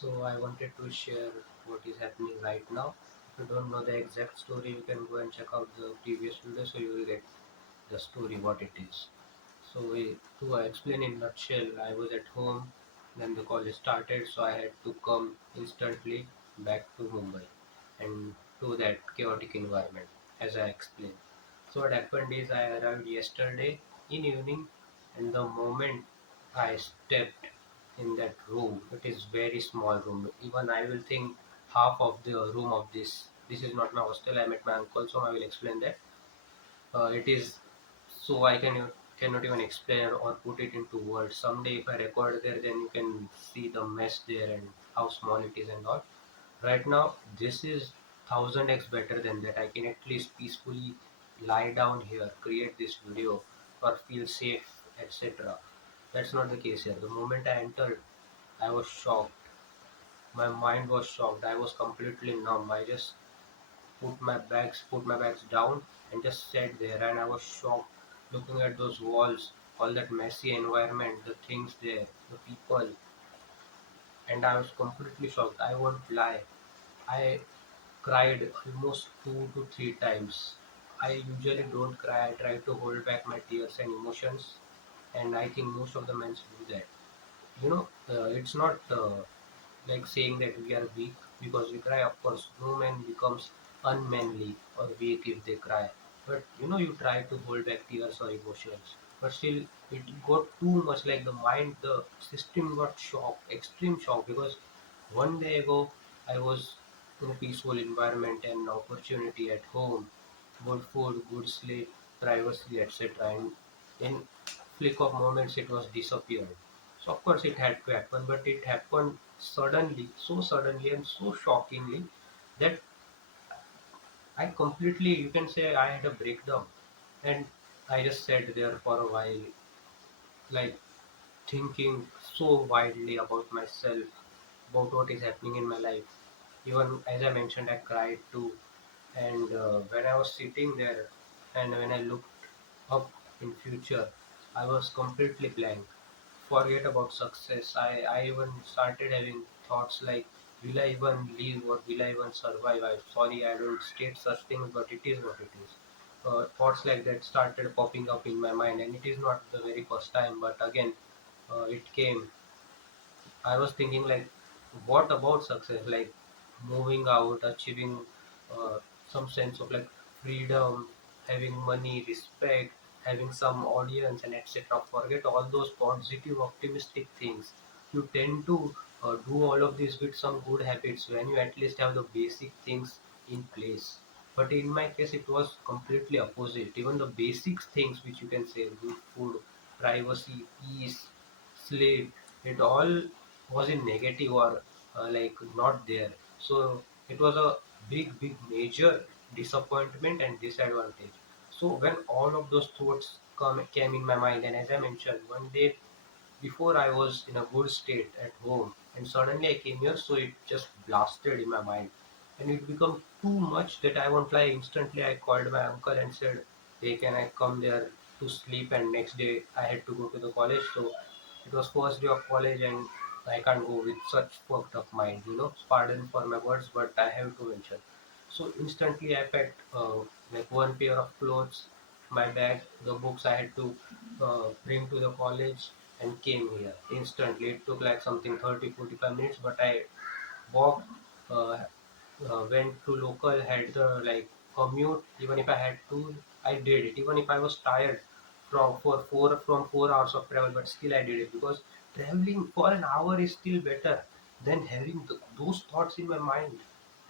So I wanted to share what is happening right now. If you don't know the exact story, you can go and check out the previous video, so you will get the story what it is. To explain in nutshell, I was at home, then the college started, so I had to come instantly back to Mumbai and to that chaotic environment, as I explained. So what happened is I arrived yesterday in evening, and the moment I stepped in that room, it is very small room. Even I will think half of the room of this. This is not my hostel. I'm at my uncle's home. I will explain that. It is so I cannot even explain or put it into words. Someday if I record there, then you can see the mess there and how small it is and all. Right now, this is 1000x better than that. I can at least peacefully lie down here, create this video, or feel safe, etc. That's not the case here. The moment I entered, I was shocked. My mind was shocked. I was completely numb. I just put my bags down, and just sat there. And I was shocked, looking at those walls, all that messy environment, the things there, the people, and I was completely shocked. I won't lie. I cried almost 2 to 3 times. I usually don't cry. I try to hold back my tears and emotions, and I think most of the men do that. It's not like saying that we are weak because we cry. Of course, no man becomes unmanly or weak if they cry. But you try to hold back tears or emotions. But still, it got too much. Like the mind, the system got shocked, extreme shock. Because one day ago, I was in a peaceful environment and opportunity at home, good food, good sleep, privacy, etc. And in flick of moments, it was disappeared. So of course it had to happen, but it happened suddenly and so shockingly that I completely, you can say, I had a breakdown, and I just sat there for a while, like thinking so widely about myself, about what is happening in my life. Even as I mentioned, I cried too, and when I was sitting there, and when I looked up in future, I was completely blank. Forget about success. I even started having thoughts like, will I even live or will I even survive? I'm sorry, I don't state such things, but it is what it is. Thoughts like that started popping up in my mind, and it is not the very first time, but again, it came. I was thinking like, what about success? Like moving out, achieving uh, some sense of like freedom, having money, respect, having some audience, and etc. Forget all those positive, optimistic things. You tend to do all of this with some good habits when you at least have the basic things in place. But in my case, it was completely opposite. Even the basic things, which you can say, good food, privacy, peace, sleep, it all was in negative or like not there. So it was a big major disappointment and disadvantage. So when all of those thoughts came in my mind, and as I mentioned, one day before I was in a good state at home, and suddenly I came here, so it just blasted in my mind, and it became too much that I won't lie. Instantly, I called my uncle and said, "Hey, can I come there to sleep?" And next day, I had to go to the college. So it was first day of college, and I can't go with such fucked up mind. Pardon for my words, but I have to mention. So instantly, I packed like one pair of clothes, my bag, the books I had to bring to the college, and came here instantly. It took like something 30-45 minutes, but I walked, uh, went to local, had the like commute. Even if I had to, I did it. Even if I was tired from 4 hours of travel, but still I did it because traveling for an hour is still better than having those thoughts in my mind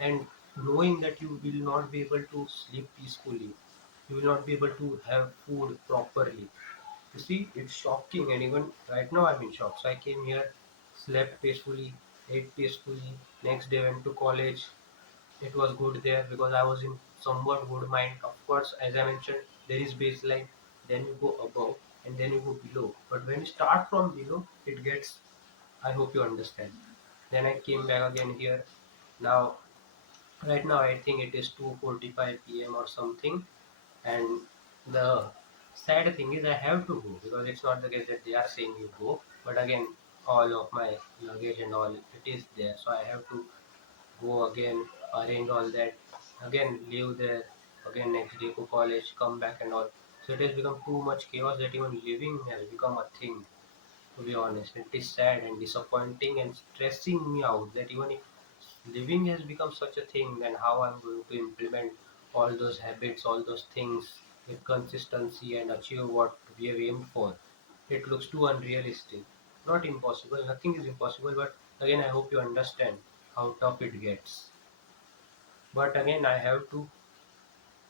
and knowing that you will not be able to sleep peacefully. You will not be able to have food properly. You see, it's shocking, and even right now I'm in shock. So I came here, slept peacefully, ate peacefully. Next day went to college. It was good there because I was in somewhat good mind. Of course, as I mentioned, there is baseline, then you go above, and then you go below. But when you start from below, it gets. I hope you understand. Then I came back again here. Now, right now, I think it is 2:45 p.m. or something, and the sad thing is I have to go because it's not the case that they are saying you go. But again, all of my luggage and all it is there, so I have to go again, arrange all that, again leave there, again next day to college, come back and all. So it has become too much chaos that even living has become a thing. To be honest, it is sad and disappointing and stressing me out that even if living has become such a thing, then how I'm going to implement all those habits, all those things with consistency and achieve what we have aimed for. It looks too unrealistic. Not impossible, nothing is impossible, but again, I hope you understand how tough it gets. But again, I have to,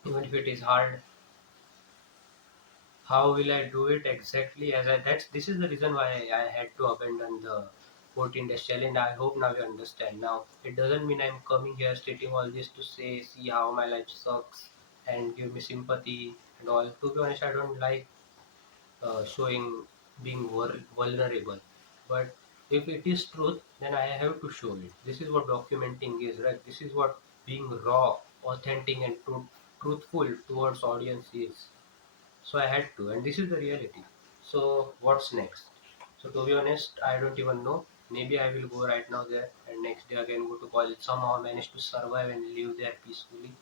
even if it is hard, how will I do it exactly? As I that's this is the reason why I had to abandon the 14 days challenge. I hope now you understand. Now it doesn't mean I'm coming here stating all this to say see how my life sucks and give me sympathy and all. To be honest, I don't like showing being vulnerable. But if it is truth, then I have to show it. This is what documenting is, right? This is what being raw, authentic, and truthful towards audience is. So I had to, and this is the reality. So what's next? So to be honest, I don't even know. Maybe I will go right now there, and next day again go to college. Somehow manage to survive and live there peacefully.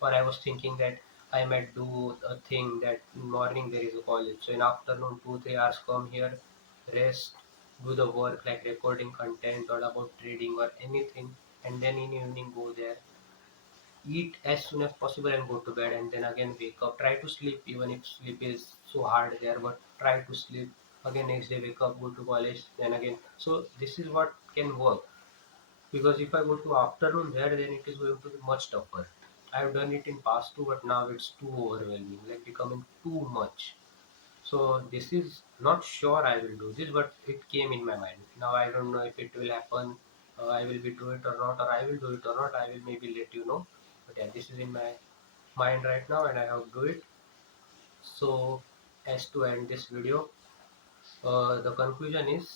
Or I was thinking that I might do a thing that in morning there is a college. So in afternoon 2 3 hours come here, rest, do the work like recording content or about trading or anything, and then in evening go there, eat as soon as possible and go to bed, and then again wake up, try to sleep even if sleep is so hard there, but try to sleep again, next day wake up, go to college, then again. So this is what can work, because if I go to afternoon there, then it is going to be much tougher. I've done it in past too, but now it's too overwhelming, like becoming too much. So this is not sure I will do this, but it came in my mind. Now I don't know if it will happen. I will be do it or not, or I will do it or not. I will maybe let you know. But yeah, this is in my mind right now, and I have to do it. So as to end this video, the conclusion is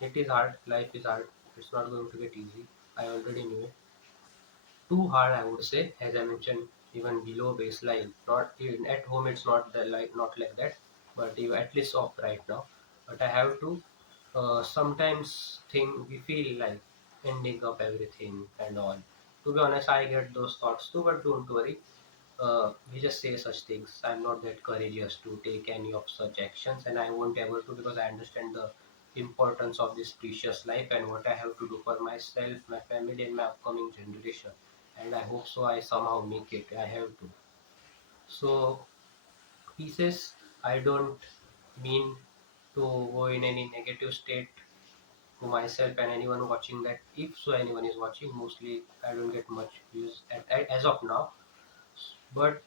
it is hard. Life is hard. It's not going to get easy. I already knew it. Too hard, I would say, as I mentioned, even below baseline. Not even at home, it's not the like not like that, but even at least off right now. But I have to sometimes think we feel like ending up everything and all. To be honest, I get those thoughts too, but don't worry. We just say such things. I'm not that courageous to take any of such actions, and I won't able to because I understand the importance of this precious life and what I have to do for myself, my family, and my upcoming generation. And I hope so. I somehow make it. I have to. So pieces. I don't mean to go in any negative state to myself and anyone watching that. If so, anyone is watching. Mostly, I don't get much views as of now, but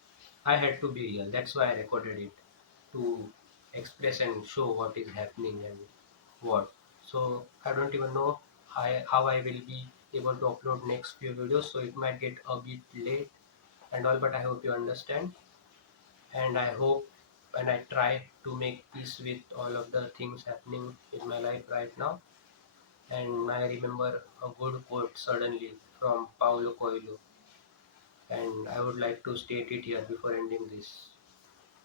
I had to be real. That's why I recorded it to express and show what is happening and what. So I don't even know how I will be able to upload next few videos. So it might get a bit late and all, but I hope you understand. And I hope and I try to make peace with all of the things happening in my life right now. And I remember a good quote suddenly from Paulo Coelho, and I would like to state it here before ending this.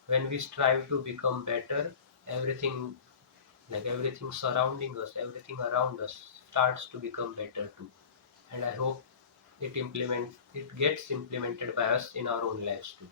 When we strive to become better, everything like everything surrounding us, everything around us starts to become better too. And I hope it gets implemented by us in our own lives too.